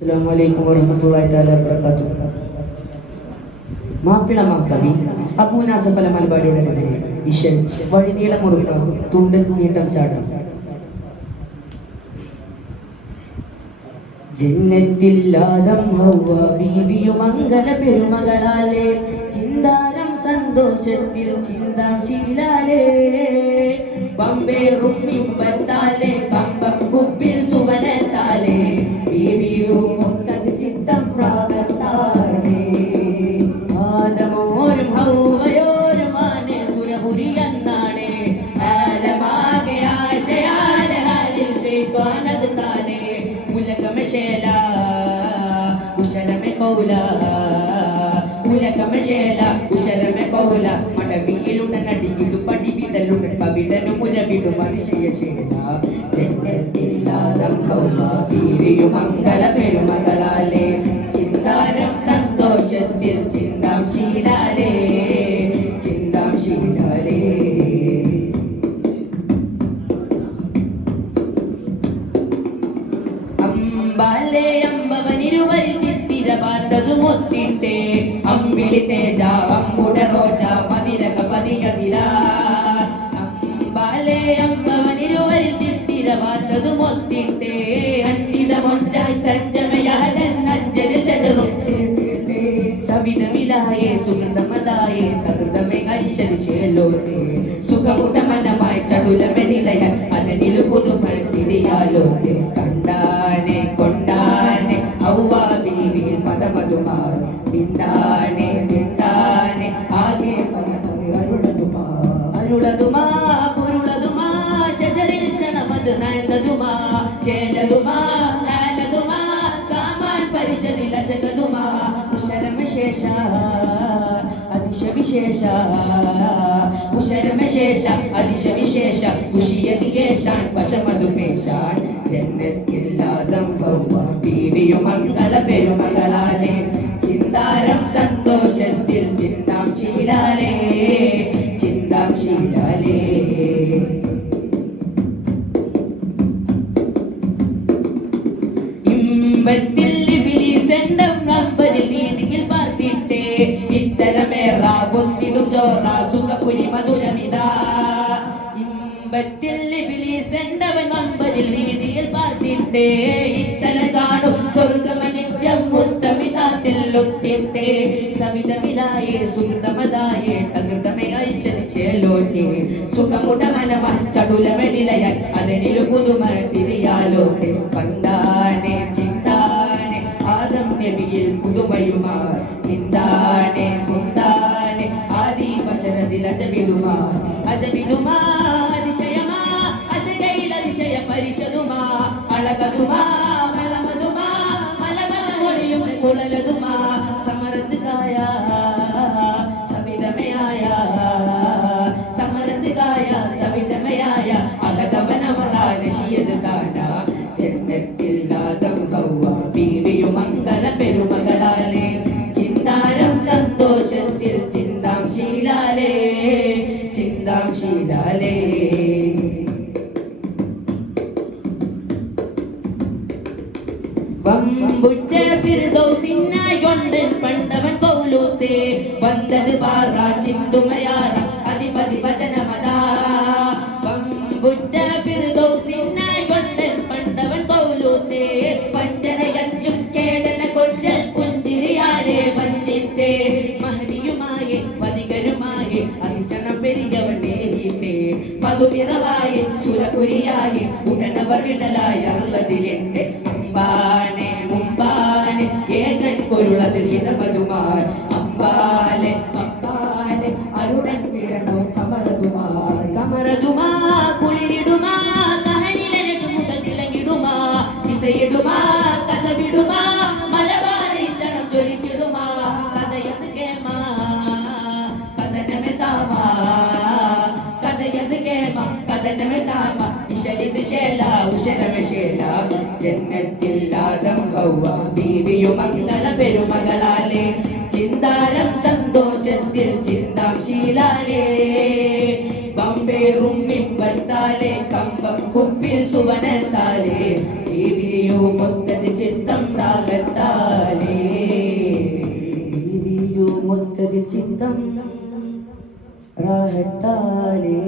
അസ്സലാമു വറഹ്മത്തുള്ളാഹി തആല വബറകാതുഹു. മാപ്പിള മാക്കവി അബൂനാസഫ് അൽ മലബാരിയുടെ രചന ഇശൽ വഴിനീളം മുറുക്ക തുണ്ട് നീട്ടം ചാട്ടം. ജന്നത്തിൽ ആദം ഹവ്വ ബീവിയും മംഗല പെരുമകളാലേ ചിന്താരം സന്തോഷത്തിൽ ചിന്താം ശീലാലേ പമ്പേറും ഇമ്പത്താലേ കമ്പം കുപ്പിൽ സുവനത്താലേ ബീവിയും മുത്തത് ചിത്തം പ്രാഗത്താലേ ആദമോരും ഹവ്വയോരുമാണ് സുരപുരി എന്നാണ് ആലമാകെ ആശയാല ഹാലിൽ ശൈത്വാനത് താനേ ഉലകമശേല ഉശരമെ കൗല ഉലകമശേല ഉശരമെ കൗല മടവിയിലുടനടിയിതു പടിവിടലുടൻ കവിടനും മുരവിടും അതിശയശേല ജന്നത്തില്ലാദം ഹവ്വ ബീവിയും മംഗല പെരുമകളാലേ ചിന്താരം സന്തോഷത്തിൽ ചിന്താം ശീലാലേ ചിന്താം ശീലാലേ അമ്പാലേ അമ്പവനിരുവരിൽ ചിത്തിര പാത്തതു മൊത്തിട്ടേ അമ്പിളി തേജ അമ്പുട റോജ മതിരക പതിയതിര അമ്പാലേ അമ്പവനിരുവരിൽ ചിത്തിര പാത്തതു മൊത്തിട്ടേ അഞ്ചിത മൊഞ്ചായി തഞ്ചമയഹലൻ അഞ്ചല് ശജറും ചേർത്തിട്ടേ സവിതമിലായേ സുഗന്ധമതായേ തകൃതമേ ഐശ്വര്യ ശേലോത്തേ സുഖമുടമനമായി ചടുലമെ നിലയ അതനിലു പുതുമത്തിരിയാലോത്തേ കണ്ടാനെ കൊണ്ടാനെ ഔവാ ബീവിയിൽ പദമതുമാർ നിണ്ടാനെ നിണ്ടാനെ ആകെ പദമത് അരുളതുമാ അരുളതുമാ പൊരുളതുമാ ശജറിൽ ക്ഷണമത് നയന്തതുമാ ചേലതുമാ ഹാലതുമാ കാമാൻ പരിഷദിൽ അശകതുമാ ഉശരമശേഷ അതിശവിശേഷ ഉശരമശേഷ അതിശവിശേഷ ഉഷിയതിയേശാൻ വശമതുപേശാൻ ജന്നത്തില്ലാദം ഹവ്വ ബീവിയും മംഗല പെരുമകളാലേ ചിന്താരം സന്തോഷത്തിൽ ചിന്താം ശീലാലേ ചിന്താം ശീലാലേ ഇമ്പത്തിൽ ഇബ്ലീസെണ്ടും നമ്പരിൽ വീതിയിൽ പാർത്തിട്ടേ ഇത്തരമേറാകുന്നിതും ചോറ സുഖപുരി മധുരമിതാ ഇമ്പത്തിൽ ഇബ്ലീസെണ്ടവൻ നമ്പരിൽ വീതിയിൽ പാർത്തിട്ടേ ഇത്തരം കാണും സ്വർഗമനിത്യം മുത്തമിസാത്തിൽ ഒത്തിട്ടേ സവിതമിലായേ സുഗതമതായേ തകൃതമേ ഐശ്വര്യ ശേലോത്തേ സുഖമുടമനമായി ചടുലമെ നിലയ അതനിലു പുതുമ തിരിയാലോത്തേ പണ്ടാനെ ചിന്താനെ ആദം നബിയിൽ പുതുമയുമാ നിന്താനെ മുന്താനെ ആദി ബശരതിൽ അജബിതുമാ അജബിതുമാ അതിശയമാ അശകയിൽ അതിശയ പരിശതുമാ അളകതുമാ മലമതുമാ മലമല മൊഴിയും കുളലതുമാ സമരത്ത് കായ സവിതമയായ സമരത്ത് കായ സവിതമയായ അഹതവനമറാണ് ശിയത് താന ജന്നത്തില്ലാദം ഹവ്വ ബീവിയും മംഗല പെരുമകളാലേ ചിന്താരം സന്തോഷത്തിൽ ചിന്താം ശീലാലേ ചിന്താം ശീലാലേ വമ്പുറ്റ ഫിർദൗസിനായൊണ്ട് പണ്ടവൻ പൗലൂത്തേ വന്നത് പാറ ചിന്തുമയാറ അധിപതി വചനമതാ വമ്പുറ്റ ഫിർദൗസിനായൊണ്ട് പണ്ടവൻ പൗലൂത്തേ പഞ്ചനയഞ്ചും കേടന കൊഞ്ചൽ പുഞ്ചിരിയാലേ വഞ്ചിത്തേ മഹരിയുമായേ പതികരുമായേ അതിശണം പെരിയവനേരിട്ടേ പതുവിറവായേ സുരപുരിയായേ ഉടനവർ വിടലായ അള്ളതിലെന്റെ അമ്പാനെ മുമ്പാനെ ഏകൻ പൊരുളതിൽ ഹിതമതുമാർ അമ്പാലെ അമ്പാലെ അരുടൻ കിരണോ കമരതുമാ കമരതുമാ കുളിരിടുമാ കഹനിലര ചുമുക തിളങ്ങിടുമാ ഇസയിടുമാ കസവിടുമാ മലബാരി ചണം ചൊരിച്ചിടുമാ കഥയത് കേമാ കഥനമെ താമാ കഥയത് കേമാ കഥനമെ താമാ ഇശലിത് ശേല ഉശരമെ ശേല ജന്നത്തില്ലാദം ഹവ്വ ബീവിയും മംഗല പെരുമകളാലേ ചിന്താരം സന്തോഷത്തിൽ ചിന്താം ശീലാലേ പമ്പേറും മിമ്പത്താലേ കമ്പം കുപ്പിൽ സുവനത്താലേ ബീവിയും മുത്തത് ചിത്തം പ്രാഗ ചിന്തം റാഹത്താലേ